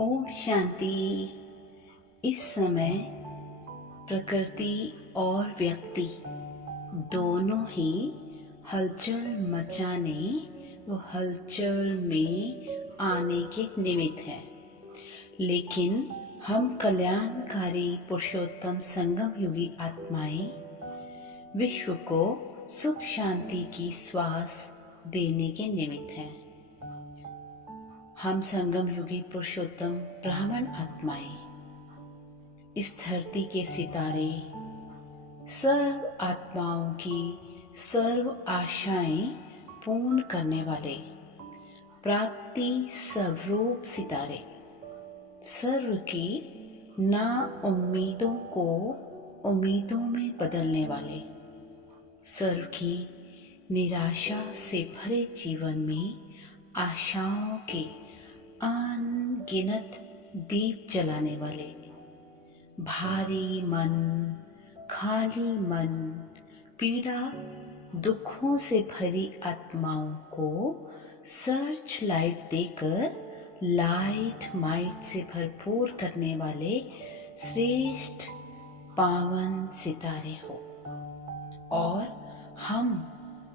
ओम शांति। इस समय प्रकृति और व्यक्ति दोनों ही हलचल मचाने व हलचल में आने के निमित्त हैं, लेकिन हम कल्याणकारी पुरुषोत्तम संगम युगी आत्माएं विश्व को सुख शांति की श्वास देने के निमित्त हैं। हम संगम युगी पुरुषोत्तम ब्राह्मण आत्माएं इस धरती के सितारे, सर्व आत्माओं की सर्व आशाएं पूर्ण करने वाले प्राप्ति स्वरूप सितारे, सर्व की ना उम्मीदों को उम्मीदों में बदलने वाले, सर्व की निराशा से भरे जीवन में आशाओं के अनगिनत दीप जलाने वाले, भारी मन, खाली मन, पीड़ा दुखों से भरी आत्माओं को सर्च लाइट देकर लाइट माइट से भरपूर करने वाले श्रेष्ठ पावन सितारे हो। और हम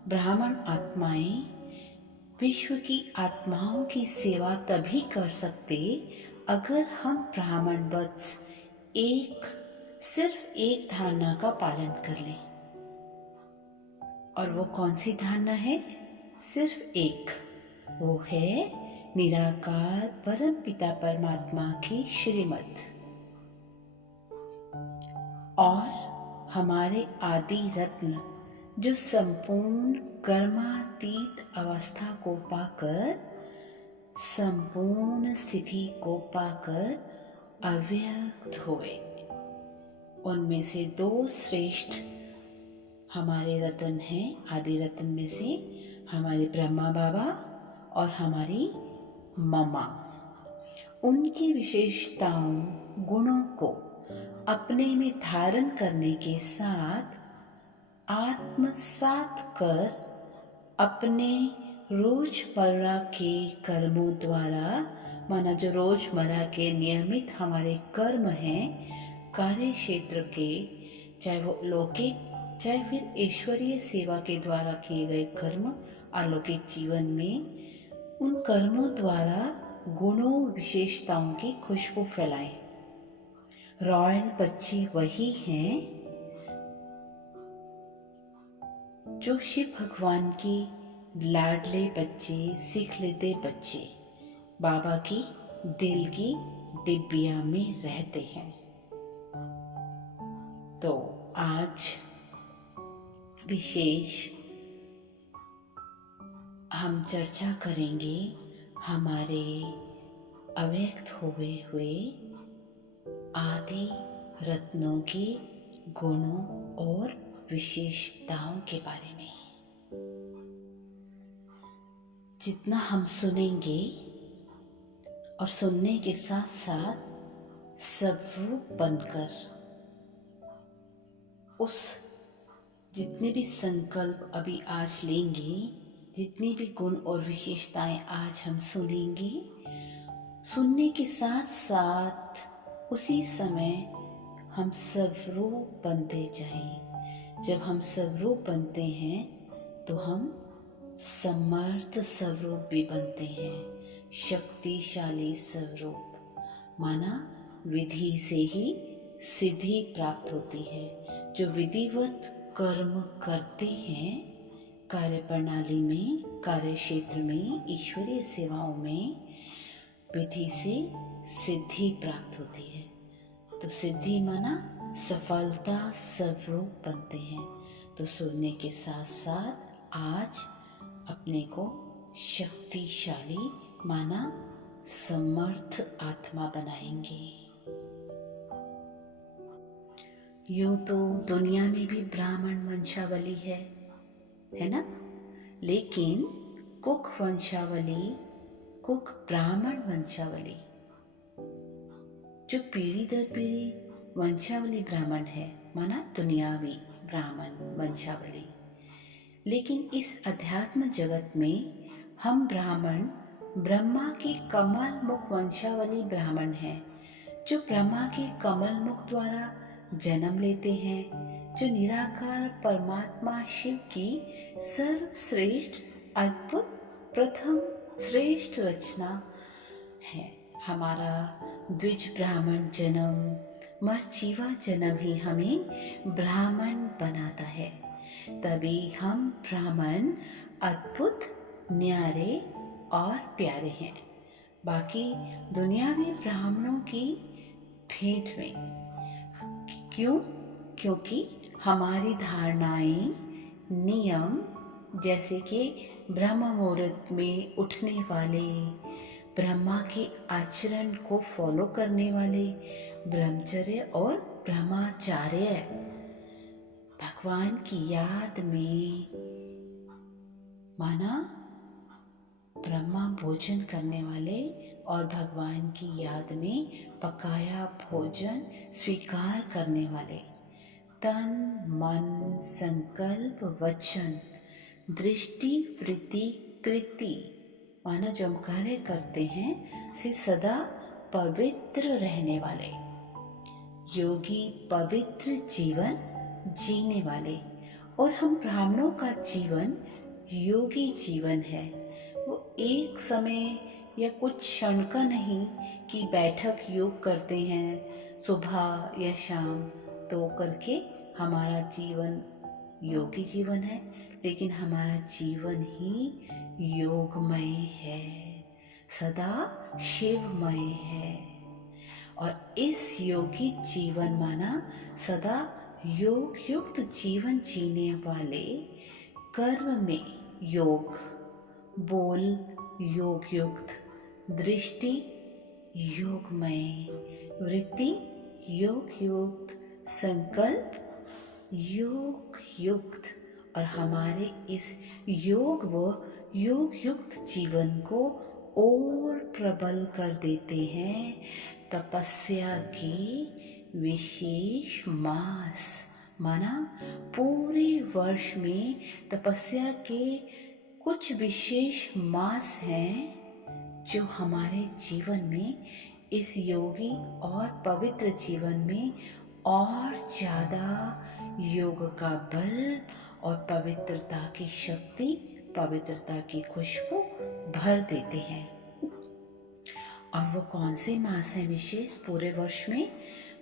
ब्राह्मण आत्माएं विश्व की आत्माओं की सेवा तभी कर सकते अगर हम ब्राह्मण वत्स सिर्फ एक धारणा का पालन कर लें। और वो कौन सी धारणा है? सिर्फ एक, वो है निराकार परम पिता परमात्मा की श्रीमत। और हमारे आदि रत्न जो संपूर्ण कर्मातीत अवस्था को पाकर, संपूर्ण स्थिति को पाकर अव्यक्त हुए, उनमें से दो श्रेष्ठ हमारे रत्न हैं। आदि रत्न में से हमारे ब्रह्मा बाबा और हमारी मम्मा, उनकी विशेषताओं गुणों को अपने में धारण करने के साथ आत्मसात कर अपने रोजमर्रा के कर्मों द्वारा, माना जो रोजमर्रा के नियमित हमारे कर्म हैं, कार्य क्षेत्र के, चाहे वो लौकिक चाहे फिर ईश्वरीय सेवा के द्वारा किए गए कर्म, अलौकिक जीवन में उन कर्मों द्वारा गुणों विशेषताओं की खुशबू फैलाएं। रॉयल बच्चे वही हैं जो शिव भगवान की लाडले बच्चे, सीख लेते बच्चे, बाबा की दिल की डिब्बिया में रहते हैं। तो आज विशेष हम चर्चा करेंगे हमारे अव्यक्त हुए आदि रत्नों के गुणों और विशेषताओं के बारे में। जितना हम सुनेंगे और सुनने के साथ साथ स्वरूप बनकर उस जितने भी संकल्प अभी आज लेंगे, जितनी भी गुण और विशेषताएं आज हम सुनेंगे, सुनने के साथ साथ उसी समय हम स्वरूप बनते जाएं। जब हम स्वरूप बनते हैं तो हम समर्थ स्वरूप भी बनते हैं, शक्तिशाली स्वरूप। माना विधि से ही सिद्धि प्राप्त होती है। जो विधिवत कर्म करते हैं कार्य प्रणाली में, कार्य क्षेत्र में, ईश्वरीय सेवाओं में, विधि से सिद्धि प्राप्त होती है। तो सिद्धि माना सफलता स्वरूप बनते हैं। तो सुनने के साथ साथ आज अपने को शक्तिशाली माना समर्थ आत्मा बनाएंगे। यूं तो दुनिया में भी ब्राह्मण वंशावली है ना? लेकिन कुक ब्राह्मण वंशावली जो पीढ़ी दर पीढ़ी वंशावली ब्राह्मण है, माना दुनियावी ब्राह्मण वंशावली। लेकिन इस अध्यात्म जगत में हम ब्राह्मण ब्रह्मा के कमल मुख वंशावली ब्राह्मण हैं, जो ब्रह्मा के कमल मुख द्वारा जन्म लेते हैं, जो निराकार परमात्मा शिव की सर्वश्रेष्ठ अद्भुत प्रथम श्रेष्ठ रचना है। हमारा द्विज ब्राह्मण जन्म मरजीवा जन्म ही हमें ब्राह्मण बनाता है। तभी हम ब्राह्मण अद्भुत, न्यारे और प्यारे हैं। बाकी दुनिया में ब्राह्मणों की भेंट में क्यों? क्योंकि हमारी धारणाएं, नियम, जैसे कि ब्रह्म मुहूर्त में उठने वाले, ब्रह्मा के आचरण को फॉलो करने वाले, ब्रह्मचर्य और ब्रह्मचार्य, भगवान की याद में माना ब्रह्मा भोजन करने वाले और भगवान की याद में पकाया भोजन स्वीकार करने वाले, तन मन संकल्प वचन दृष्टि वृत्ति कृति माना जो हम कार्य करते हैं से सदा पवित्र रहने वाले, योगी पवित्र जीवन जीने वाले। और हम ब्राह्मणों का जीवन योगी जीवन है। वो एक समय या कुछ क्षण का नहीं कि बैठक योग करते हैं सुबह या शाम, तो करके हमारा जीवन योगी जीवन है, लेकिन हमारा जीवन ही योगमय है, सदा शिवमय है। और इस योगी जीवन माना सदा योग युक्त जीवन जीने वाले, कर्म में योग, बोल योग युक्त, दृष्टि योगमय, वृत्ति योग युक्त, संकल्प योग युक्त। और हमारे इस योग व योग युक्त जीवन को और प्रबल कर देते हैं तपस्या की विशेष मास। माना पूरे वर्ष में तपस्या के कुछ विशेष मास हैं जो हमारे जीवन में इस योगी और पवित्र जीवन में और ज़्यादा योग का बल और पवित्रता की शक्ति, पवित्रता की खुशबू भर देते हैं। और वो कौन से मास हैं विशेष पूरे वर्ष में?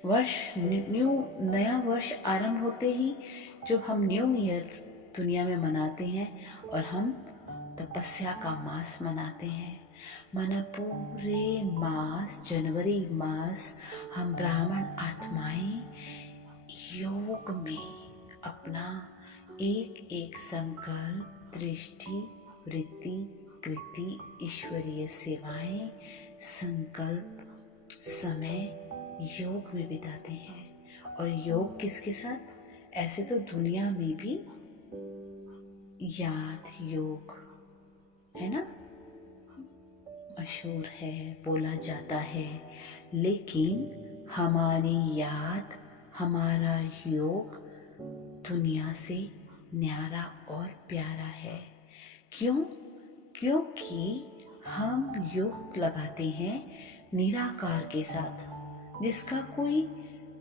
नया वर्ष आरंभ होते ही जो हम न्यू ईयर दुनिया में मनाते हैं, और हम तपस्या का मास मनाते हैं। माना पूरे मास, जनवरी मास, हम ब्राह्मण आत्माएं योग में अपना एक एक संकल्प, दृष्टि, वृत्ति, कृति, ईश्वरीय सेवाएं, संकल्प, समय योग में बिताते हैं। और योग किसके साथ? ऐसे तो दुनिया में भी याद योग है ना, मशहूर है, बोला जाता है, लेकिन हमारी याद, हमारा योग दुनिया से न्यारा और प्यारा है। क्यों? क्योंकि हम योग लगाते हैं निराकार के साथ, जिसका कोई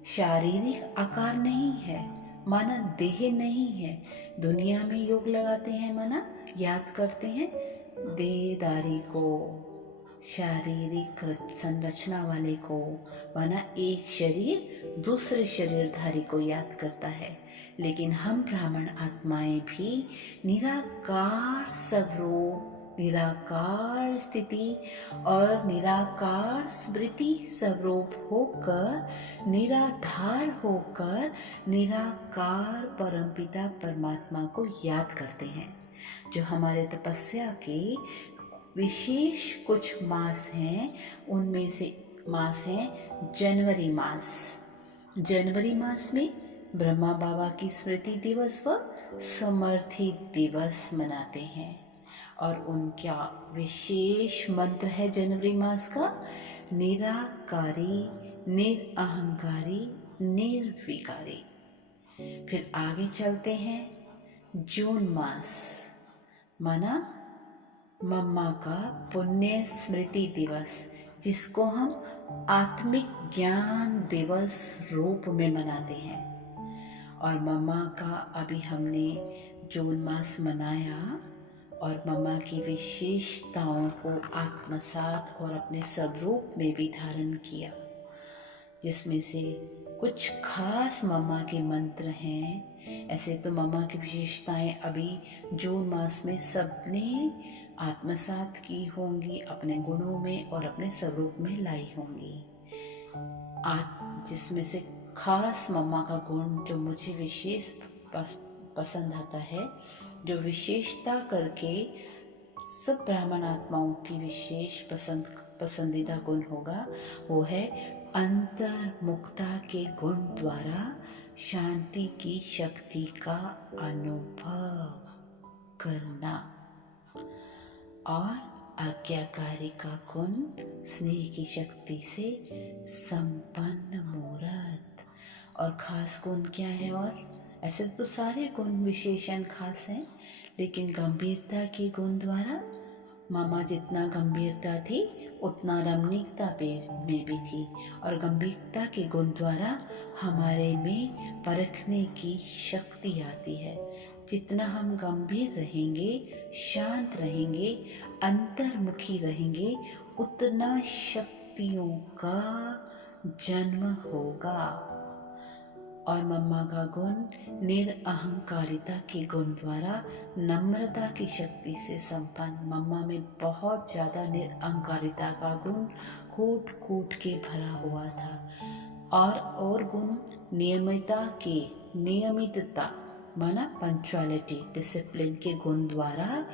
शारीरिक आकार नहीं है, माना देह नहीं है। दुनिया में योग लगाते हैं माना याद करते हैं देहदारी को, शारीरिक संरचना वाले को, माना एक शरीर दूसरे शरीरधारी को याद करता है। लेकिन हम ब्राह्मण आत्माएं भी निराकार स्वरूप, निराकार स्थिति और निराकार स्मृति स्वरूप होकर, निराधार होकर निराकार परमपिता परमात्मा को याद करते हैं। जो हमारे तपस्या के विशेष कुछ मास हैं, उनमें से मास हैं जनवरी मास। जनवरी मास में ब्रह्मा बाबा की स्मृति दिवस व समर्थि दिवस मनाते हैं, और उनका विशेष मंत्र है जनवरी मास का निराकारी, निरअहंकारी, निर्विकारी। फिर आगे चलते हैं जून मास, माना मम्मा का पुण्य स्मृति दिवस, जिसको हम आत्मिक ज्ञान दिवस रूप में मनाते हैं। और मम्मा का अभी हमने जून मास मनाया और मम्मा की विशेषताओं को आत्मसात और अपने स्वरूप में भी धारण किया, जिसमें से कुछ खास मम्मा के मंत्र हैं। ऐसे तो मम्मा की विशेषताएं अभी जून मास में सबने आत्मसात की होंगी, अपने गुणों में और अपने स्वरूप में लाई होंगी। जिसमें से खास मम्मा का गुण जो मुझे विशेष पसंद आता है, जो विशेषता करके सब ब्राह्मण आत्माओं की विशेष पसंदीदा गुण होगा, वो है अंतर्मुखता के गुण द्वारा शांति की शक्ति का अनुभव करना और आज्ञाकारी का गुण स्नेह की शक्ति से संपन्न मूर्त। और खास गुण क्या है? और ऐसे तो सारे गुण विशेषण खास हैं, लेकिन गंभीरता के गुण द्वारा मामा जितना गंभीरता थी उतना रमणीकता में भी थी। और गंभीरता के गुण द्वारा हमारे में परखने की शक्ति आती है। जितना हम गंभीर रहेंगे, शांत रहेंगे, अंतर्मुखी रहेंगे, उतना शक्तियों का जन्म होगा। और मम्मा का गुण निरअहंकारिता के गुण द्वारा नम्रता की शक्ति से संपन्न। मम्मा में बहुत ज़्यादा निरअहंकारिता का गुण कूट कूट के भरा हुआ था। और गुण नियमितता माना पंक्चुअलिटी, डिसिप्लिन के गुण द्वारा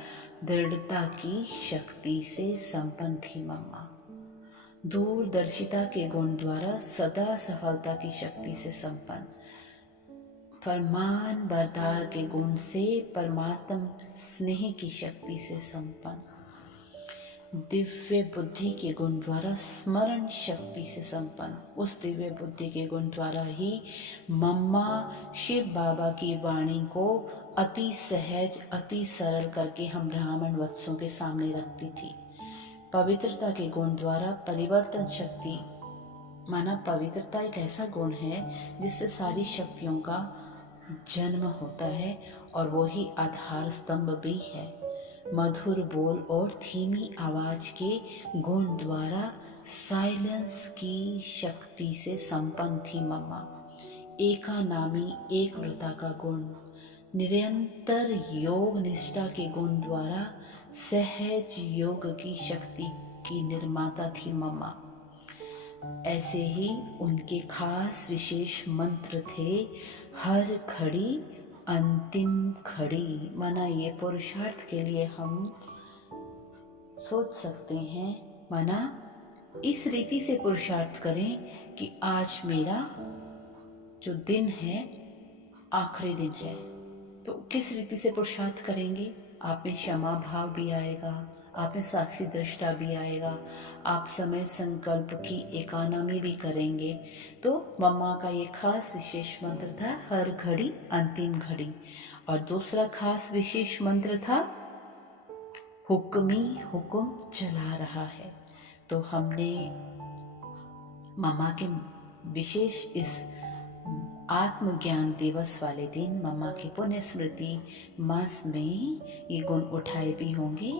दृढ़ता की शक्ति से संपन्न थी मम्मा। दूरदर्शिता के गुण द्वारा सदा सफलता की शक्ति से संपन्न। फरमान बरदार के गुण से परमात्म स्नेह की शक्ति से संपन्न। दिव्य बुद्धि के गुण द्वारा स्मरण शक्ति से संपन्न। उस दिव्य बुद्धि के गुण द्वारा ही मम्मा शिव बाबा की वाणी को अति सहज, अति सरल करके हम ब्राह्मण वत्सों के सामने रखती थी। पवित्रता के गुण द्वारा परिवर्तन शक्ति, माना पवित्रता एक ऐसा गुण है जिससे सारी शक्तियों का जन्म होता है, और वो ही आधार स्तंभ भी है। मधुर बोल और धीमी आवाज के गुण द्वारा साइलेंस की शक्ति से संपन्न थी मम्मा। एका नामी एक व्रता का गुण, निरंतर योग निष्ठा के गुण द्वारा सहज योग की शक्ति की निर्माता थी मम्मा। ऐसे ही उनके खास विशेष मंत्र थे, हर घड़ी अंतिम घड़ी। माना ये पुरुषार्थ के लिए हम सोच सकते हैं, माना इस रीति से पुरुषार्थ करें कि आज मेरा जो दिन है आखिरी दिन है। तो किस रीति से पुरुषार्थ करेंगे? आप में क्षमा भाव भी आएगा, आप में साक्षी दृष्टा भी आएगा, आप समय संकल्प की एकानमी भी करेंगे। तो मम्मा का ये खास विशेष मंत्र था, हर घड़ी अंतिम घड़ी। और दूसरा खास विशेष मंत्र था, हुक्मी हुक्म चला रहा है। तो हमने मम्मा के विशेष इस आत्मज्ञान दिवस वाले दिन मम्मा की पुण्य स्मृति मास में ये गुण उठाए भी होंगे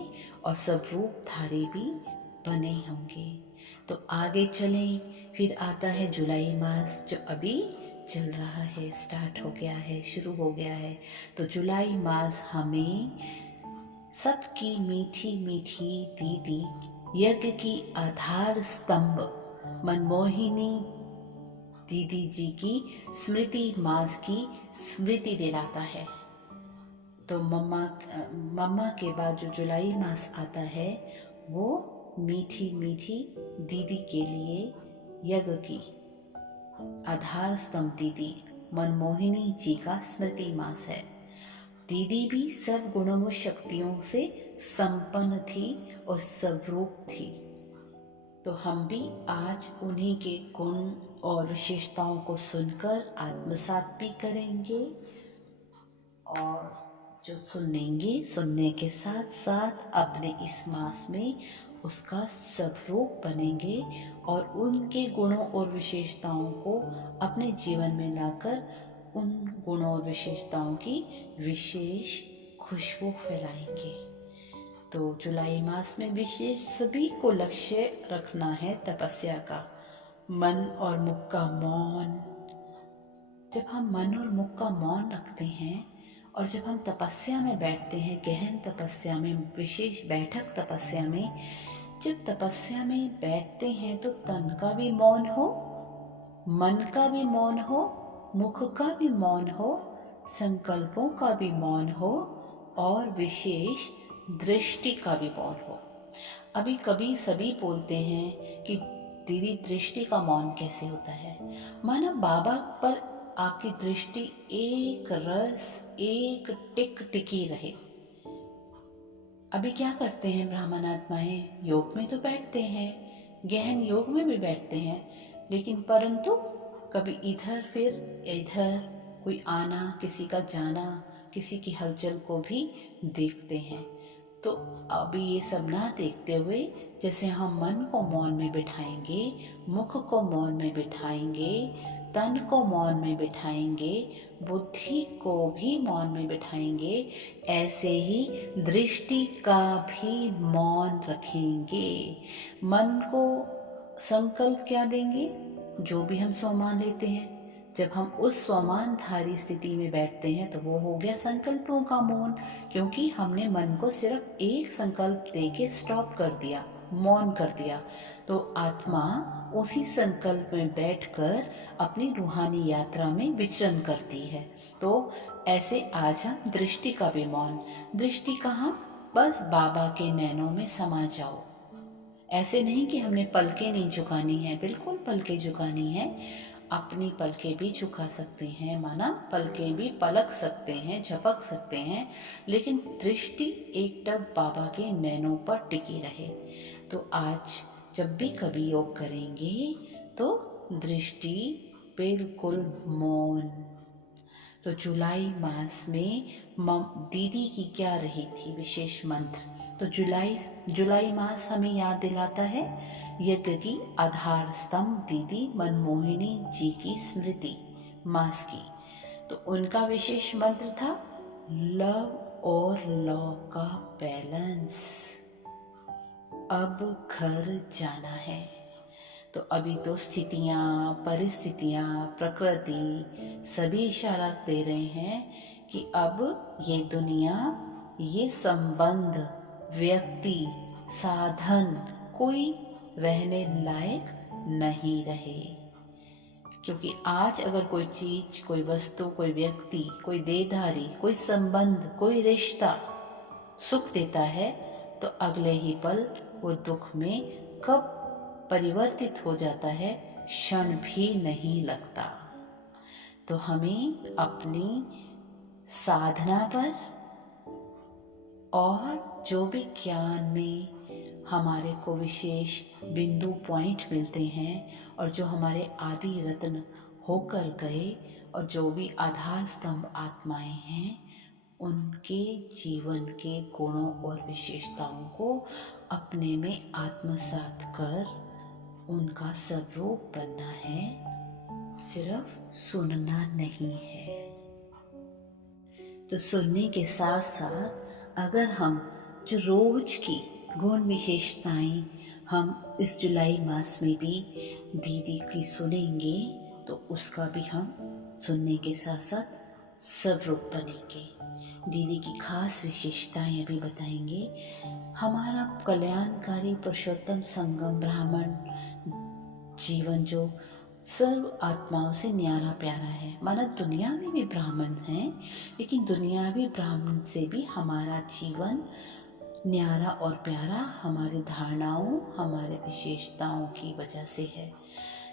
और सब रूपधारी भी बने होंगे। तो आगे चलें, फिर आता है जुलाई मास जो अभी चल रहा है, स्टार्ट हो गया है, शुरू हो गया है। तो जुलाई मास हमें सबकी मीठी मीठी दीदी, यज्ञ की आधार स्तंभ मनमोहिनी दीदी जी की स्मृति मास की स्मृति दिलाता है। तो मम्मा के बाद जो जुलाई मास आता है वो मीठी मीठी दीदी के लिए यज्ञ की आधार स्तंभ दीदी मनमोहिनी जी का स्मृति मास है। दीदी भी सब गुणों व शक्तियों से संपन्न थी और स्वरूप थी। तो हम भी आज उन्हीं के गुण और विशेषताओं को सुनकर आत्मसात भी करेंगे और जो सुनेंगे, सुनने के साथ साथ अपने इस मास में उसका स्वरूप बनेंगे और उनके गुणों और विशेषताओं को अपने जीवन में लाकर उन गुणों और विशेषताओं की विशेष खुशबू फैलाएंगे। तो जुलाई मास में विशेष सभी को लक्ष्य रखना है तपस्या का, मन और मुख का मौन। जब हम मन और मुख का मौन रखते हैं और जब हम तपस्या में बैठते हैं, गहन तपस्या में, विशेष बैठक तपस्या में, जब तपस्या में बैठते हैं तो तन का भी मौन हो, मन का भी मौन हो, मुख का भी मौन हो, संकल्पों का भी मौन हो और विशेष दृष्टि का भी मौन हो। अभी कभी सभी बोलते हैं कि दीदी दृष्टि का मौन कैसे होता है। माना बाबा पर आपकी दृष्टि एक रस, एक टिक टिकी रहे। अभी क्या करते हैं ब्राह्मण आत्माएं, योग में तो बैठते हैं, गहन योग में भी बैठते हैं, लेकिन परंतु कभी इधर फिर इधर, कोई आना, किसी का जाना, किसी की हलचल को भी देखते हैं। तो अभी ये सब ना देखते हुए, जैसे हम मन को मौन में बिठाएंगे, मुख को मौन में बिठाएंगे, तन को मौन में बिठाएंगे, बुद्धि को भी मौन में बिठाएंगे, ऐसे ही दृष्टि का भी मौन रखेंगे। मन को संकल्प क्या देंगे? जो भी हम स्वमान लेते हैं, जब हम उस स्वमानधारी स्थिति में बैठते हैं तो वो हो गया संकल्पों का मौन, क्योंकि हमने मन को सिर्फ एक संकल्प देके स्टॉप कर दिया, मौन कर दिया। तो आत्मा उसी संकल्प में बैठकर अपनी रूहानी यात्रा में विचरण करती है। तो ऐसे आज हम दृष्टि का भी मौन, दृष्टि कहाँ? बस बाबा के नैनों में समा जाओ। ऐसे नहीं कि हमने पलकें नहीं झुकानी है, बिल्कुल पलकें झुकानी है, अपनी पलकें भी झुका सकते हैं, माना पलकें भी पलक सकते हैं, झपक सकते हैं, लेकिन दृष्टि एकदम बाबा के नैनों पर टिकी रहे। तो आज जब भी कभी योग करेंगे तो दृष्टि बिल्कुल मौन। तो जुलाई मास में दीदी की क्या रही थी विशेष मंत्र? तो जुलाई मास हमें याद दिलाता है यज्ञ की आधार स्तंभ दीदी मनमोहिनी जी की स्मृति मास की। तो उनका विशेष मंत्र था लव और लॉ का बैलेंस। अब घर जाना है। तो अभी तो स्थितियाँ, परिस्थितियाँ, प्रकृति सभी इशारा दे रहे हैं कि अब ये दुनिया, ये संबंध, व्यक्ति, साधन कोई रहने लायक नहीं रहे। क्योंकि आज अगर कोई चीज, कोई वस्तु, कोई व्यक्ति, कोई देहधारी, कोई संबंध, कोई रिश्ता सुख देता है तो अगले ही पल वो दुख में कब परिवर्तित हो जाता है क्षण भी नहीं लगता। तो हमें अपनी साधना पर और जो भी ज्ञान में हमारे को विशेष बिंदु पॉइंट मिलते हैं और जो हमारे आदि रत्न होकर गए और जो भी आधार स्तंभ आत्माएं हैं, उनके जीवन के गुणों और विशेषताओं को अपने में आत्मसात कर उनका स्वरूप बनना है, सिर्फ सुनना नहीं है। तो सुनने के साथ साथ अगर हम जो रोज की गुण विशेषताएं हम इस जुलाई मास में भी दीदी की सुनेंगे तो उसका भी हम सुनने के साथ साथ स्वरूप बनेंगे। दीदी की खास विशेषताएं अभी बताएंगे। हमारा कल्याणकारी पुरुषोत्तम संगम ब्राह्मण जीवन जो सर्व आत्माओं से न्यारा प्यारा है। माना दुनिया में भी ब्राह्मण हैं, लेकिन दुनियावी ब्राह्मण से भी हमारा जीवन न्यारा और प्यारा हमारी धारणाओं, हमारे विशेषताओं की वजह से है।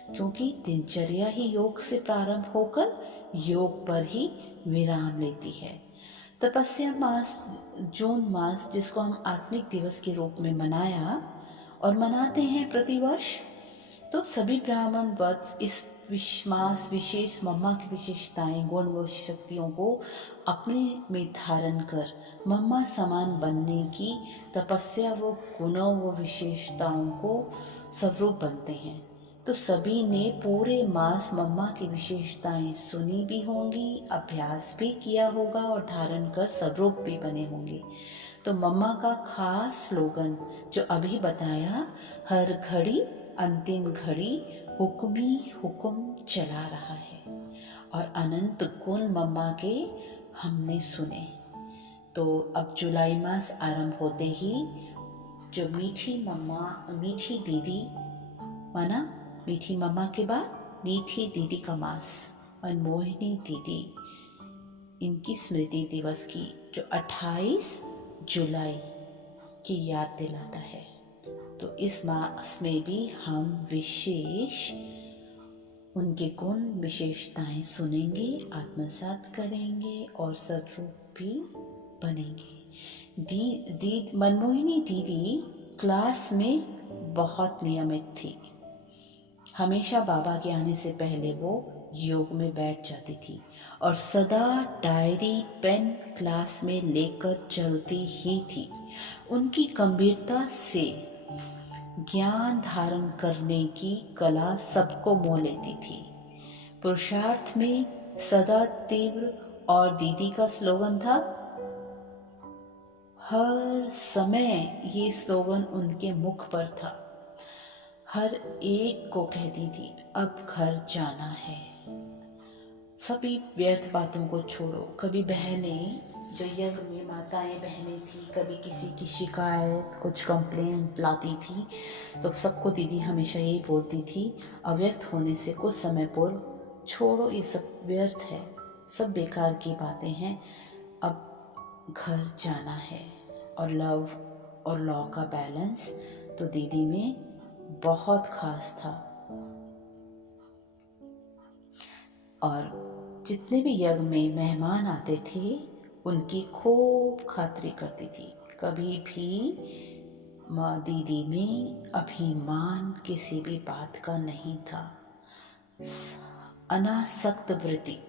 क्योंकि दिनचर्या ही योग से प्रारंभ होकर योग पर ही विराम लेती है। तपस्या मास, जून मास, जिसको हम आत्मिक दिवस के रूप में मनाया और मनाते हैं प्रतिवर्ष, तो सभी ब्राह्मण वत्स इस विश्वास विशेष मम्मा की विशेषताएं गुण व शक्तियों को अपने में धारण कर मम्मा समान बनने की तपस्या व गुणों व विशेषताओं को स्वरूप बनते हैं। तो सभी ने पूरे मास मम्मा की विशेषताएं सुनी भी होंगी, अभ्यास भी किया होगा और धारण कर स्वरूप भी बने होंगे। तो मम्मा का खास स्लोगन जो अभी बताया, हर घड़ी अंतिम घड़ी हुक्मी हुक्म चला रहा है, और अनंत गुण मम्मा के हमने सुने। तो अब जुलाई मास आरंभ होते ही जो मीठी मम्मा, मीठी दीदी, माना मीठी मम्मा के बाद मीठी दीदी का मास, मनमोहिनी दीदी, इनकी स्मृति दिवस की जो 28 जुलाई की याद दिलाता है। तो इस मास में भी हम विशेष उनके गुण विशेषताएं सुनेंगे, आत्मसात करेंगे और स्वरूप भी बनेंगे। मनमोहिनी दीदी क्लास में बहुत नियमित थी। हमेशा बाबा के आने से पहले वो योग में बैठ जाती थी और सदा डायरी पेन क्लास में लेकर चलती ही थी। उनकी गंभीरता से ज्ञान धारण करने की कला सबको मोह लेती थी। पुरुषार्थ में सदा तीव्र, और दीदी का स्लोगन था, हर समय ये स्लोगन उनके मुख पर था। हर एक को कहती थी, अब घर जाना है। सभी व्यर्थ बातों को छोड़ो। कभी बहनें जो यज्ञ में माताएं बहनें थी, कभी किसी की शिकायत, कुछ कंप्लेंट लाती थी, तो सबको दीदी हमेशा यही बोलती थी, अव्यर्थ होने से कुछ समय पूर्व छोड़ो, ये सब व्यर्थ है, सब बेकार की बातें हैं, अब घर जाना है। और लव और लॉ का बैलेंस तो दीदी में बहुत खास था। और जितने भी यज्ञ में मेहमान आते थे उनकी खूब खातिरी करती थी। कभी भी माँ दीदी में अभिमान किसी भी बात का नहीं था। अनासक्त वृत्ति,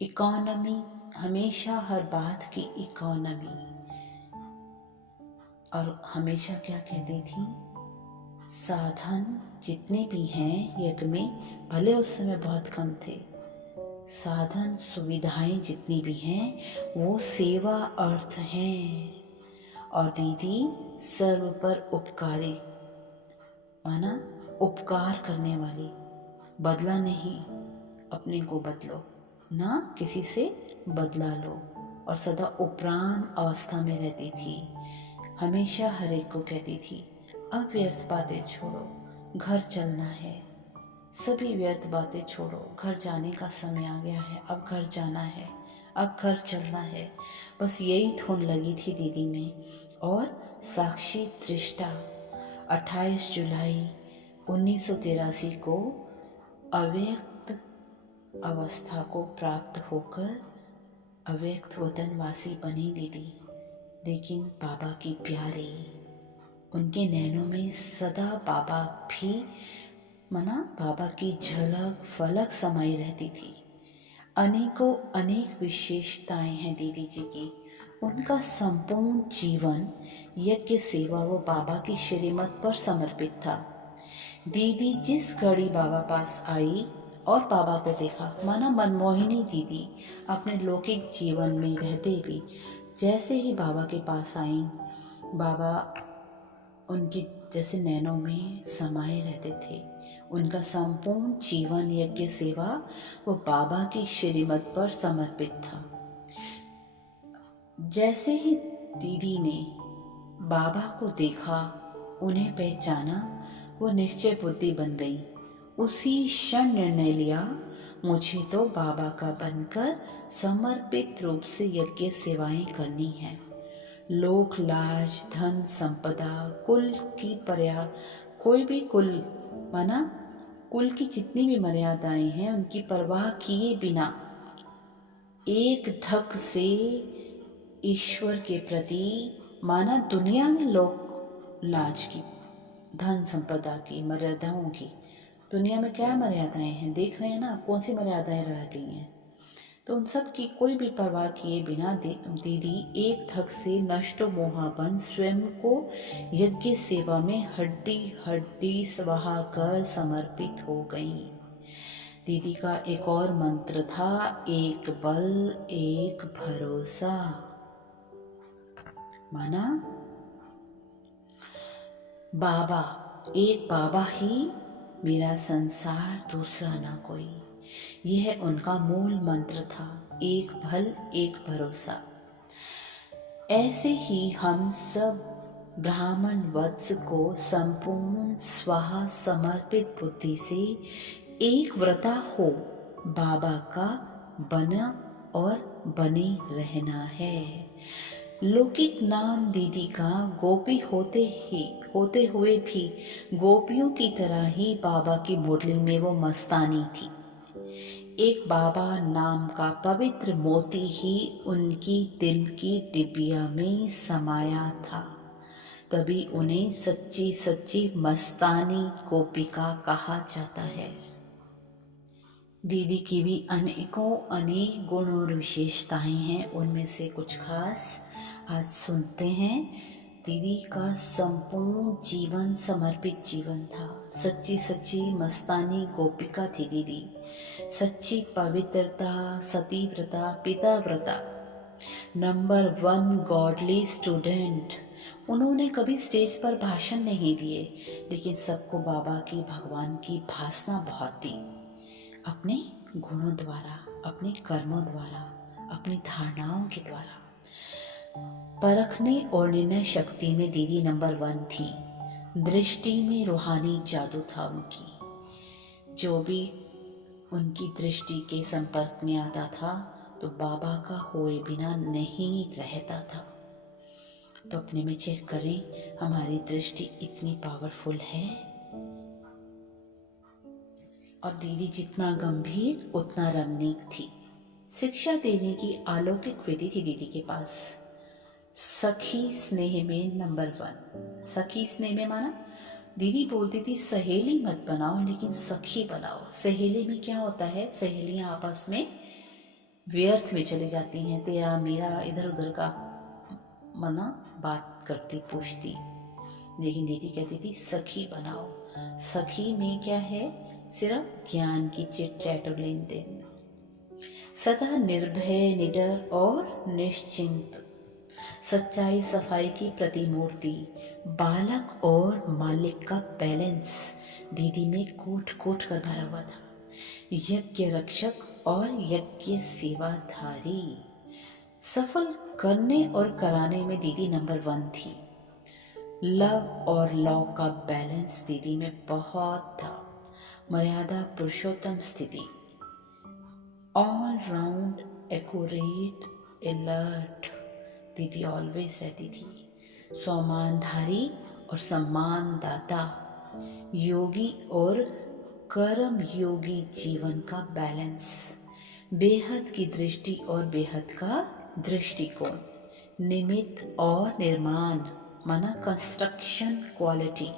इकोनॉमी, हमेशा हर बात की इकोनॉमी। और हमेशा क्या कहती थी, साधन जितने भी हैं यज्ञ में, भले उस समय बहुत कम थे, साधन सुविधाएं जितनी भी हैं वो सेवा अर्थ हैं। और दीदी सर्व पर उपकारी, माना उपकार करने वाली, बदला नहीं, अपने को बदलो ना, किसी से बदला लो, और सदा उपराम अवस्था में रहती थी। हमेशा हर एक को कहती थी, अब व्यर्थ बातें छोड़ो, घर चलना है। सभी व्यर्थ बातें छोड़ो, घर जाने का समय आ गया है, अब घर जाना है, अब घर चलना है। बस यही धुन लगी थी दीदी में। और साक्षी दृष्टा 28 जुलाई 1983 को अव्यक्त अवस्था को प्राप्त होकर अव्यक्त वतनवासी बनी दीदी। लेकिन बाबा की प्यारी, उनके नैनों में सदा बाबा भी, माना बाबा की झलक फलक समाई रहती थी। अनेकों अनेक विशेषताएं हैं दीदी जी की। उनका संपूर्ण जीवन यज्ञ सेवा व बाबा की श्रीमत पर समर्पित था। दीदी जिस घड़ी बाबा पास आई और बाबा को देखा, माना मनमोहिनी दीदी अपने लौकिक जीवन में रहते भी जैसे ही बाबा के पास आई, बाबा उनके जैसे नैनों में समाये रहते थे। उनका संपूर्ण जीवन यज्ञ सेवा वो बाबा की श्रीमत पर समर्पित था। जैसे ही दीदी ने बाबा को देखा, उन्हें पहचाना, वो निश्चय बुद्धि बन गई। उसी क्षण निर्णय लिया, मुझे तो बाबा का बनकर समर्पित रूप से यज्ञ सेवाएं करनी है। लोक लाज, धन संपदा, कुल की पर्या, कोई भी कुल, माना कुल की जितनी भी मर्यादाएं हैं उनकी परवाह किए बिना एक धक से ईश्वर के प्रति, माना दुनिया में लोक लाज की धन संपदा की, मर्यादाओं की। दुनिया में क्या मर्यादाएं हैं, देख रहे हैं ना, कौन सी मर्यादाएं रह गई हैं। तो उन सब की कोई भी परवाह किए बिना दीदी एक थक से नष्टो मोहाबन स्वयं को यज्ञ सेवा में हड्डी हड्डी स्वाहा कर समर्पित हो गई। दीदी का एक और मंत्र था, एक बल एक भरोसा। माना बाबा, एक बाबा ही मेरा संसार, दूसरा ना कोई। यह उनका मूल मंत्र था, एक भल एक भरोसा। ऐसे ही हम सब ब्राह्मण वत्स को संपूर्ण स्वाहा समर्पित बुद्धि से एक व्रता हो बाबा का बना और बने रहना है। लौकिक नाम दीदी का गोपी होते हुए भी गोपियों की तरह ही बाबा की मुरली में वो मस्तानी थी। एक बाबा नाम का पवित्र मोती ही उनकी दिल की डिबिया में समाया था, तभी उन्हें सच्ची सच्ची मस्तानी गोपिका कहा जाता है। दीदी की भी अनेकों अनेक गुण और विशेषताएं हैं, उनमें से कुछ खास आज सुनते हैं। दीदी का संपूर्ण जीवन समर्पित जीवन था। सच्ची सच्ची मस्तानी गोपिका थी दीदी। सच्ची पवित्रता, सतीव्रता, पिताव्रता, नंबर 1 गॉडली स्टूडेंट। उन्होंने कभी स्टेज पर भाषण नहीं दिए, लेकिन सबको बाबा की, भगवान की भासना बहुत दी। अपने गुणों द्वारा, अपने कर्मों द्वारा, अपनी धारणाओं के द्वारा। परखने और निर्णय शक्ति में दीदी नंबर 1 थी। दृष्टि में रूहानी जादू था उनकी। जो भी उनकी दृष्टि के संपर्क में आता था तो बाबा का होए बिना नहीं रहता था। तो अपने में चेक करें, हमारी दृष्टि इतनी पावरफुल है। और दीदी जितना गंभीर उतना रमणीक थी। शिक्षा देने की अलौकिक विधि थी दीदी के पास। सखी स्नेह में नंबर 1। सखी स्नेह में माना दीदी बोलती थी सहेली मत बनाओ, लेकिन सखी बनाओ। सहेली में क्या होता है, सहेलियां आपस में व्यर्थ में चली जाती हैं, तेरा मेरा इधर उधर का मना बात करती पूछती। लेकिन दीदी कहती थी सखी बनाओ। सखी में क्या है, सिर्फ ज्ञान की चिट चैट और लेन देन। सदा निर्भय, निडर और निश्चिंत। सच्चाई सफाई की प्रतिमूर्ति। बालक और मालिक का बैलेंस दीदी में कोट कोट कर भरा हुआ था। यज्ञ रक्षक और यज्ञ सेवाधारी। सफल करने और कराने में दीदी नंबर 1 थी। लव और लॉ का बैलेंस दीदी में बहुत था। मर्यादा पुरुषोत्तम स्थिति। ऑल राउंड एक्यूरेट अलर्ट दीदी ऑलवेज रहती थी। सम्मानधारी और सम्मानदाता। योगी और कर्म योगी जीवन का बैलेंस। बेहद की दृष्टि और बेहद का दृष्टिकोण। निमित्त और निर्माण माना कंस्ट्रक्शन क्वालिटी।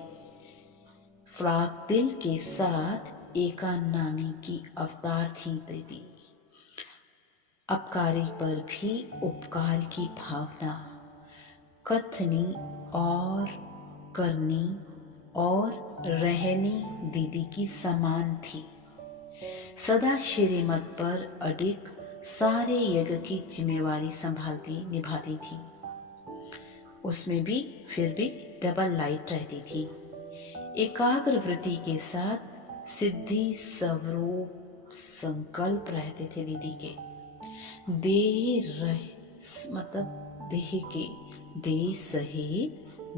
फ्राक दिल के साथ एकानामी की अवतार थी दीदी। अपकारी पर भी उपकार की भावना। कथनी और करनी और रहनी दीदी की समान थी। सदा श्रीमत पर अडिग सारे यज्ञ की जिम्मेवारी निभाती थी। उसमें भी फिर भी डबल लाइट रहती थी। एकाग्र वृत्ति के साथ सिद्धि स्वरूप संकल्प रहते थे दीदी के। देह सहित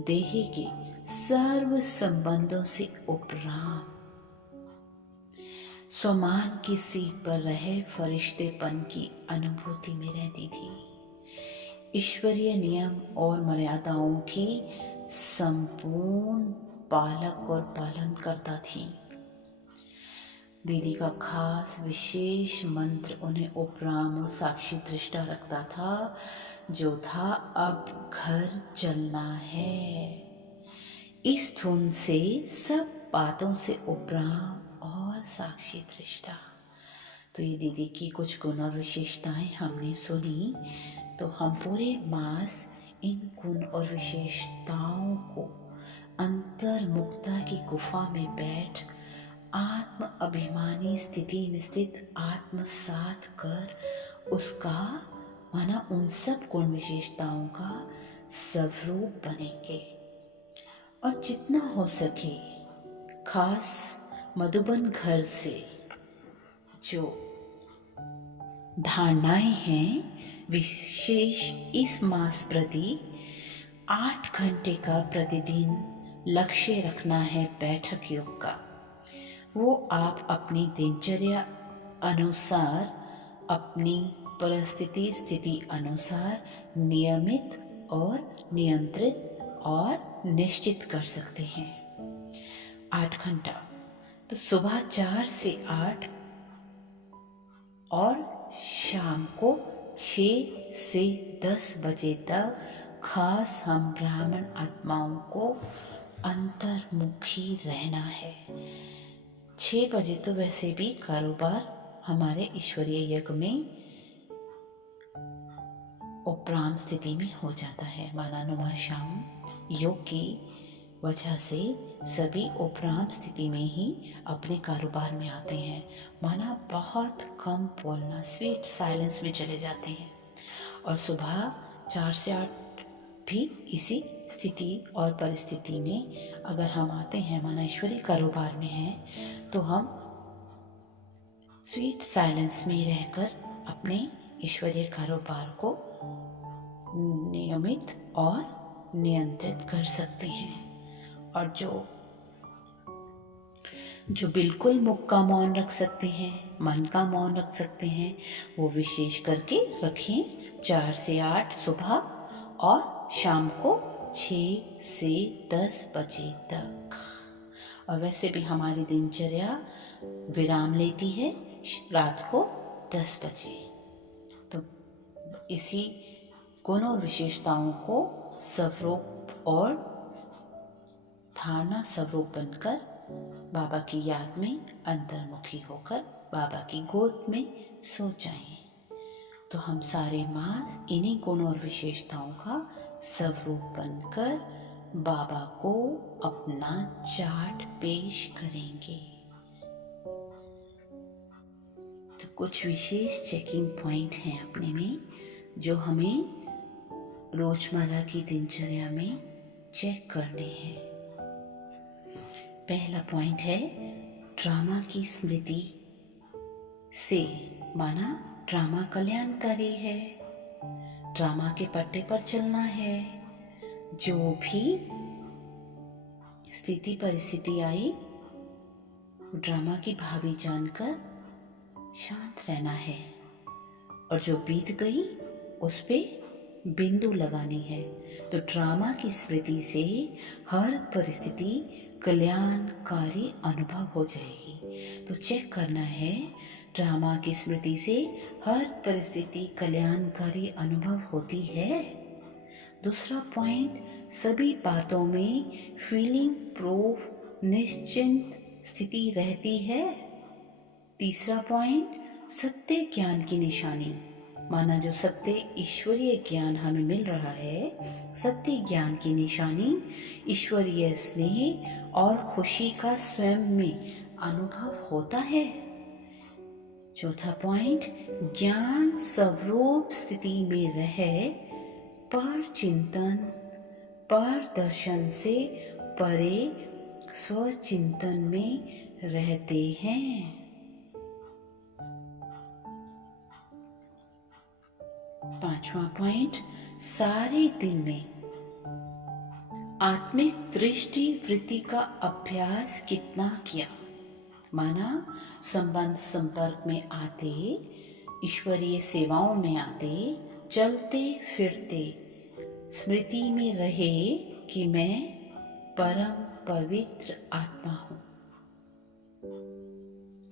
देह के सर्व संबंधों से उपराम। स्वमान की सीट पर रहे फरिश्तेपन की अनुभूति में रहती थी। ईश्वरीय नियम और मर्यादाओं की संपूर्ण पालक और पालन करता थी। दीदी का खास विशेष मंत्र उन्हें उपराम और साक्षी दृष्टा रखता था, जो था अब घर चलना है। इस धुन से सब बातों से उपराम और साक्षी दृष्टा। तो ये दीदी की कुछ गुण और विशेषताएं हमने सुनी। तो हम पूरे मास इन गुण और विशेषताओं को अंतर्मुखता की गुफा में बैठ आत्म अभिमानी स्थिति में स्थित आत्मसात कर उसका माना उन सब गुण विशेषताओं का स्वरूप बनेंगे। और जितना हो सके खास मधुबन घर से जो धारणाएं हैं विशेष इस मास प्रति 8 घंटे का प्रतिदिन लक्ष्य रखना है बैठक योग का। वो आप अपनी दिनचर्या अनुसार अपनी परिस्थिति स्थिति अनुसार नियमित और नियंत्रित और निश्चित कर सकते हैं। 8 घंटा तो सुबह 4 से 8 और शाम को 6 से 10 बजे तक खास हम ब्राह्मण आत्माओं को अंतर्मुखी रहना है। 6 बजे तो वैसे भी कारोबार हमारे ईश्वरीय यज्ञ में उपराम स्थिति में हो जाता है। मानानुमा शाम योग की वजह से सभी उपराम स्थिति में ही अपने कारोबार में आते हैं। माना बहुत कम बोलना, स्वीट साइलेंस में चले जाते हैं। और सुबह 4 से 8 भी इसी स्थिति और परिस्थिति में अगर हम आते हैं, माना ईश्वरीय कारोबार में हैं, तो हम स्वीट साइलेंस में रहकर अपने ईश्वरीय कारोबार को नियमित और नियंत्रित कर सकते हैं। और जो बिल्कुल मुख का मौन रख सकते हैं, मन का मौन रख सकते हैं, वो विशेष करके रखें 4 से 8 सुबह और शाम को 6 से 10 बजे तक। और वैसे भी हमारी दिनचर्या विराम लेती है रात को 10 बजे। तो इसी गुण और विशेषताओं को स्वरूप और धारणा स्वरूप बनकर बाबा की याद में अंतर्मुखी होकर बाबा की गोद में सो जाएं। तो हम सारे मास इन्हीं गुण और विशेषताओं का स्वरूप बनकर बाबा को अपना चार्ट पेश करेंगे। तो कुछ विशेष चेकिंग पॉइंट हैं अपने में जो हमें रोजमर्रा की दिनचर्या में चेक करने हैं। पहला पॉइंट है ड्रामा की स्मृति से, माना ड्रामा कल्याणकारी है, ड्रामा के पट्टे पर चलना है। जो भी स्थिति परिस्थिति आई ड्रामा की भावी जानकर शांत रहना है और जो बीत गई उस पे बिंदु लगानी है। तो ड्रामा की स्मृति से हर परिस्थिति कल्याणकारी अनुभव हो जाएगी। तो चेक करना है ड्रामा की स्मृति से हर परिस्थिति कल्याणकारी अनुभव होती है। दूसरा पॉइंट, सभी बातों में फीलिंग प्रूफ निश्चिंत स्थिति रहती है। तीसरा पॉइंट, सत्य ज्ञान की निशानी, माना जो सत्य ईश्वरीय ज्ञान हमें मिल रहा है, सत्य ज्ञान की निशानी ईश्वरीय स्नेह और खुशी का स्वयं में अनुभव होता है। चौथा पॉइंट, ज्ञान स्वरूप स्थिति में रहे पर चिंतन पर दर्शन से परे स्वचिंतन में रहते हैं। पांचवा पॉइंट, सारे दिन में आत्मिक दृष्टि वृत्ति का अभ्यास कितना किया, माना संबंध संपर्क में आते, ईश्वरीय सेवाओं में आते, चलते फिरते स्मृति में रहे कि मैं परम पवित्र आत्मा हूं,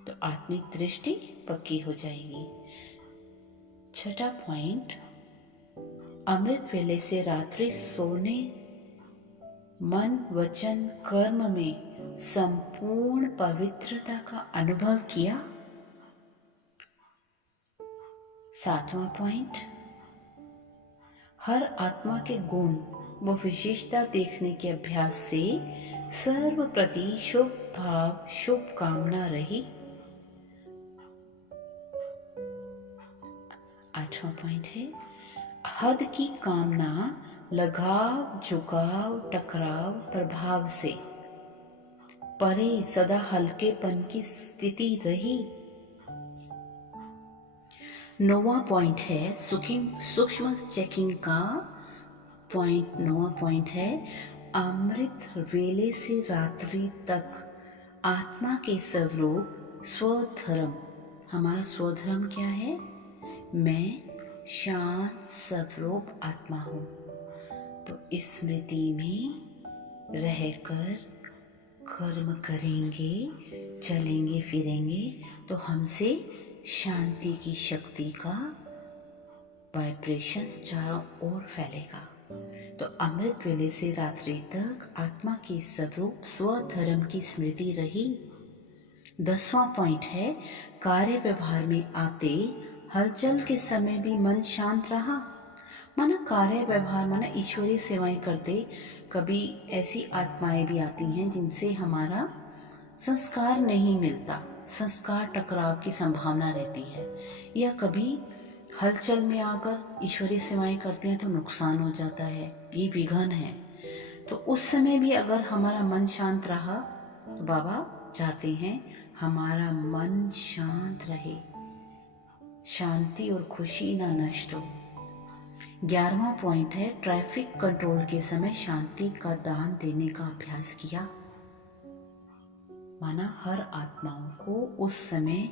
तो आत्मिक दृष्टि पक्की हो जाएगी। छठा पॉइंट, अमृत वेले से रात्रि सोने मन वचन कर्म में संपूर्ण पवित्रता का अनुभव किया। 7वां पॉइंट, हर आत्मा के गुण व विशेषता देखने के अभ्यास से सर्व प्रति शुभ भाव शुभ कामना रही। 8वां पॉइंट है, हद की कामना लगाव झुकाव टकराव प्रभाव से परे सदा हल्केपन की स्थिति रही। 9वां पॉइंट है सूक्ष्म चेकिंग का पॉइंट। 9वां पॉइंट है, अमृत वेले से रात्रि तक आत्मा के स्वरूप स्वधर्म। हमारा स्वधर्म क्या है? मैं शांत स्वरूप आत्मा हूँ। तो इस स्मृति में रहकर कर्म करेंगे, चलेंगे फिरेंगे तो हमसे शांति की शक्ति का वाइब्रेशंस चारों ओर फैलेगा। तो अमृत वेले से रात्रि तक आत्मा के स्वरूप स्वधर्म की स्मृति रही। 10वां पॉइंट है, कार्य व्यवहार में आते हलचल के समय भी मन शांत रहा। माना कार्य व्यवहार माना ईश्वरीय सेवाएं करते कभी ऐसी आत्माएं भी आती हैं जिनसे हमारा संस्कार नहीं मिलता, संस्कार टकराव की संभावना रहती है, या कभी हलचल में आकर ईश्वरीय सेवाएं करते हैं तो नुकसान हो जाता है, ये विघन है। तो उस समय भी अगर हमारा मन शांत रहा तो बाबा चाहते हैं हमारा मन शांत रहे, शांति और खुशी ना नष्ट हो। 11वां पॉइंट है, ट्रैफिक कंट्रोल के समय शांति का दान देने का अभ्यास किया। माना हर आत्माओं को उस समय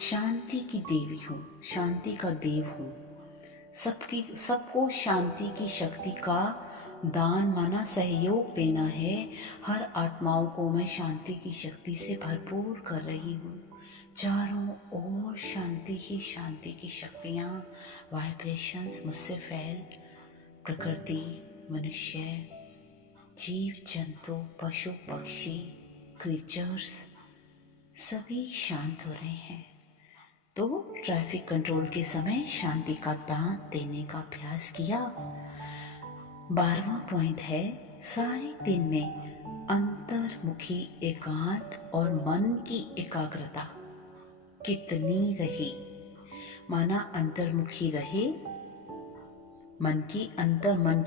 शांति की देवी हूँ, शांति का देव हूँ, सबको शांति की शक्ति का दान माना सहयोग देना है। हर आत्माओं को मैं शांति की शक्ति से भरपूर कर रही हूँ। चारों ओर शांति की शक्तियाँ वाइब्रेशंस मुझसे फैल, प्रकृति, मनुष्य, जीव जंतु, पशु पक्षी, क्रीचर्स सभी शांत हो रहे हैं। तो ट्रैफिक कंट्रोल के समय शांति का दान देने का अभ्यास किया। 12वां पॉइंट है, सारे दिन में अंतर्मुखी एकांत और मन की एकाग्रता कितनी रही। माना अंतर्मुखी रहे, मन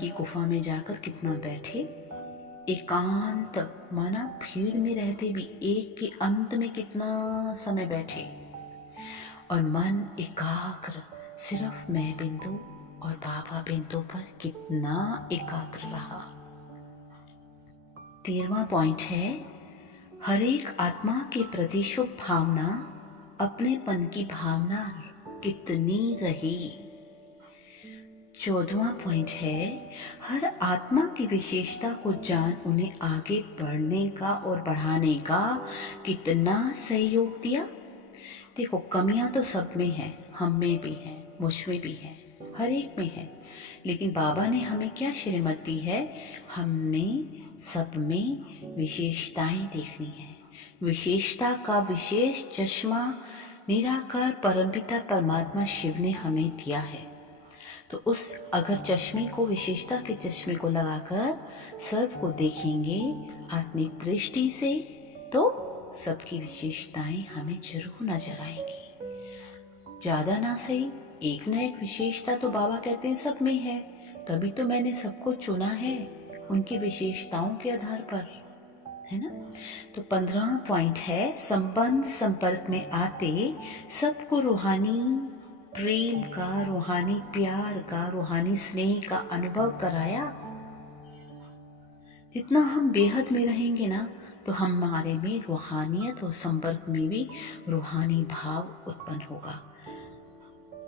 की गुफा में जाकर कितना बैठे, एकांत माना भीड़ में रहते भी एक के अंत में कितना समय बैठे, और मन एकाग्र सिर्फ मैं बिंदु और बाबा बिंदु पर कितना एकाग्र रहा। 13वां पॉइंट है, हर एक आत्मा के प्रति शुभ भावना, अपनेपन की भावना कितनी रही। 14वां पॉइंट है, हर आत्मा की विशेषता को जान उन्हें आगे बढ़ने का और बढ़ाने का कितना सहयोग दिया। देखो कमियां तो सब में हैं, हम में भी हैं, मुझ में भी हैं, हर एक में है, लेकिन बाबा ने हमें क्या श्रीमत दी है, हमें सब में विशेषताएं देखनी है। विशेषता का विशेष चश्मा निराकार परमपिता परमात्मा शिव ने हमें दिया है। तो उस अगर चश्मे को, विशेषता के चश्मे को लगाकर सबको देखेंगे आत्मिक दृष्टि से तो सबकी विशेषताएं हमें जरूर नजर आएंगी। ज्यादा ना सही, एक ना एक विशेषता तो बाबा कहते हैं सब में है, तभी तो मैंने सबको चुना है उनकी विशेषताओं के आधार पर, है ना। तो 15वां पॉइंट है, संबंध संपर्क में आते सबको रूहानी प्रेम का, रूहानी प्यार का, रूहानी स्नेह का अनुभव कराया। जितना हम बेहद में रहेंगे ना तो हमारे में रूहानियत और संपर्क में भी रूहानी भाव उत्पन्न होगा,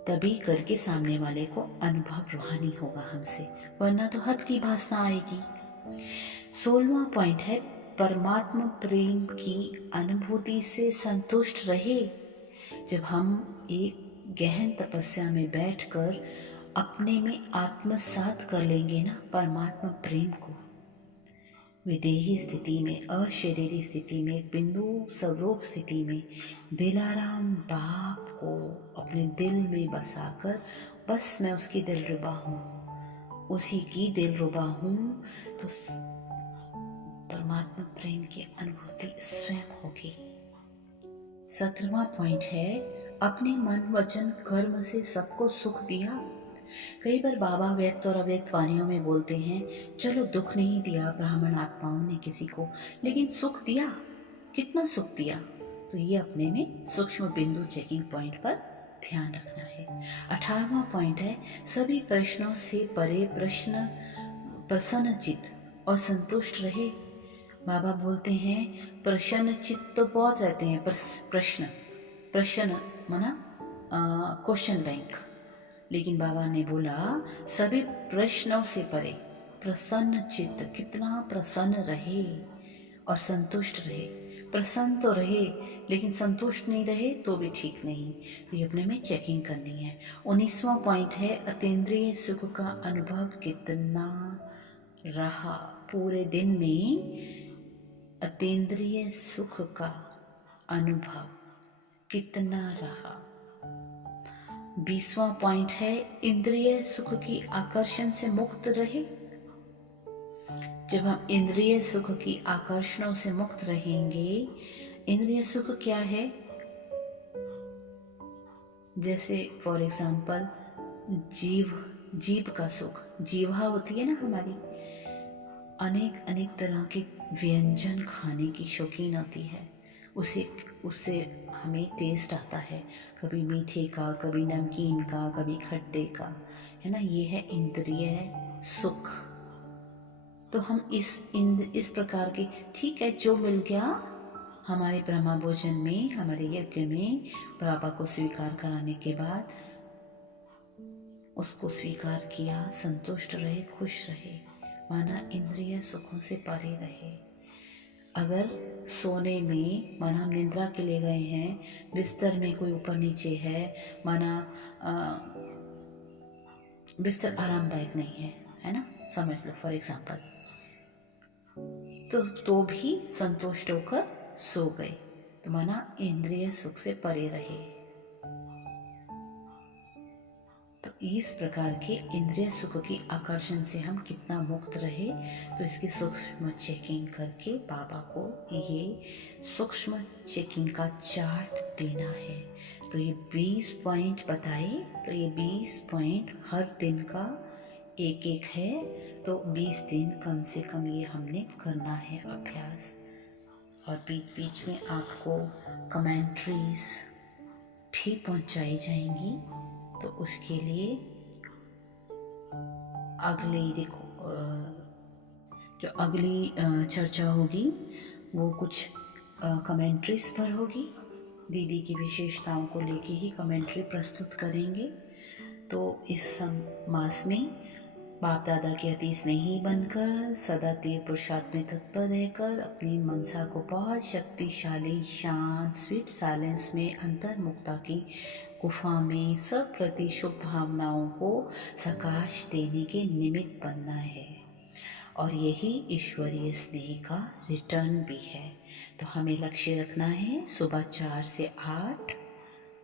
तभी करके सामने वाले को अनुभव रूहानी होगा हमसे, वरना तो हद की भासना आएगी। 16वां पॉइंट है, परमात्मा प्रेम की अनुभूति से संतुष्ट रहे। जब हम एक गहन तपस्या में बैठकर अपने में आत्मसात कर लेंगे ना परमात्मा प्रेम को, विदेही स्थिति में, अशरीरी स्थिति में, एक बिंदु स्वरूप स्थिति में दिलाराम बाप को अपने दिल में बसाकर बस मैं उसकी दिलरुबा हूँ, उसी की दिलरुबा हूँ, तो परमात्मा प्रेम की अनुभूति स्वयं होगी। 17वां पॉइंट है, अपने मन वचन कर्म से सबको सुख दिया। कई बार बाबा व्यक्त और अव्यक्त वाणियों में बोलते हैं, चलो दुख नहीं दिया ब्राह्मण आत्माओं ने किसी को, लेकिन सुख दिया, कितना सुख दिया। तो ये अपने में सूक्ष्म बिंदु चेकिंग पॉइंट पर ध्यान रखना है। 18वां पॉइंट है, सभी प्रश्नों से परे प्रसन्न चित्त और संतुष्ट रहे। बाबा बोलते हैं प्रसन्न चित्त तो बहुत रहते हैं, पर प्रश्न माना क्वेश्चन बैंक, लेकिन बाबा ने बोला सभी प्रश्नों से परे प्रसन्न चित्त, कितना प्रसन्न रहे और संतुष्ट रहे। प्रसन्न तो रहे लेकिन संतुष्ट नहीं रहे तो भी ठीक नहीं, तो ये अपने में चेकिंग करनी है। 19वां पॉइंट है, अतीन्द्रिय सुख का अनुभव कितना रहा। पूरे दिन में अतीन्द्रिय सुख का अनुभव कितना रहा। 20वां पॉइंट है, इंद्रिय सुख की आकर्षण से मुक्त रहे। जब हम इंद्रिय सुख की आकर्षणों से मुक्त रहेंगे, इंद्रिय सुख क्या है, जैसे फॉर एग्जाम्पल जीव का सुख, जीवा होती है ना हमारी, अनेक अनेक तरह के व्यंजन खाने की शौकीन होती है, उससे हमें टेस्ट आता है, कभी मीठे का, कभी नमकीन का, कभी खट्टे का, है ना, ये है इंद्रिय सुख। तो हम इस प्रकार के, ठीक है, जो मिल गया हमारे ब्रह्मा भोजन में, हमारे यज्ञ में, बाबा को स्वीकार कराने के बाद उसको स्वीकार किया, संतुष्ट रहे, खुश रहे, माना इंद्रिय सुखों से परे रहे। अगर सोने में, माना हम निद्रा के लिए गए हैं, बिस्तर में कोई ऊपर नीचे है, माना बिस्तर आरामदायक नहीं है ना, समझ लो फॉर एग्जाम्पल, तो भी संतुष्ट होकर सो गए, तो माना इंद्रिय सुख से परे रहे। तो इस प्रकार के इंद्रिय सुख की आकर्षण से हम कितना मुक्त रहे, तो इसकी सूक्ष्म चेकिंग करके बाबा को ये सूक्ष्म चेकिंग का चार्ट देना है। तो ये 20 पॉइंट बताए, तो ये 20 पॉइंट हर दिन का एक एक है, तो 20 दिन कम से कम ये हमने करना है अभ्यास। और बीच बीच में आपको कमेंट्रीज भी पहुंचाई जाएंगी, तो उसके लिए जो अगली चर्चा होगी वो कुछ कमेंट्रीज पर होगी। दीदी की विशेषताओं को लेके ही कमेंट्री प्रस्तुत करेंगे। तो इस मास में बाप दादा के अति स्नेही बनकर, सदा देव पुरुषार्थ में तत्पर रहकर, अपनी मनसा को बहुत शक्तिशाली, शांत, स्वीट साइलेंस में, अंतर्मुक्ता की गुफा में सब प्रति शुभ भावनाओं को सकाश देने के निमित्त बनना है, और यही ईश्वरीय स्नेह का रिटर्न भी है। तो हमें लक्ष्य रखना है, सुबह 4 से 8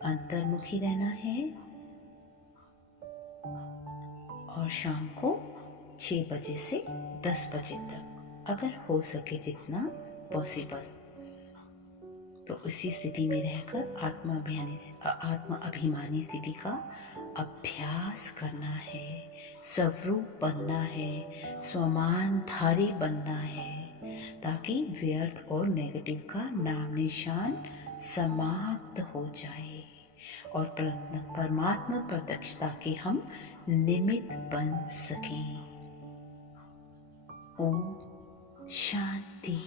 अंतर्मुखी रहना है, और शाम को 6 बजे से 10 बजे तक, अगर हो सके जितना पॉसिबल, तो उसी स्थिति में रहकर आत्म अभिमानी स्थिति का अभ्यास करना है, स्वरूप बनना है, स्वमानधारी बनना है, ताकि व्यर्थ और नेगेटिव का नाम निशान समाप्त हो जाए और परमात्मा प्रत्यक्षता के हम निमित्त बन सकें। ओम शांति।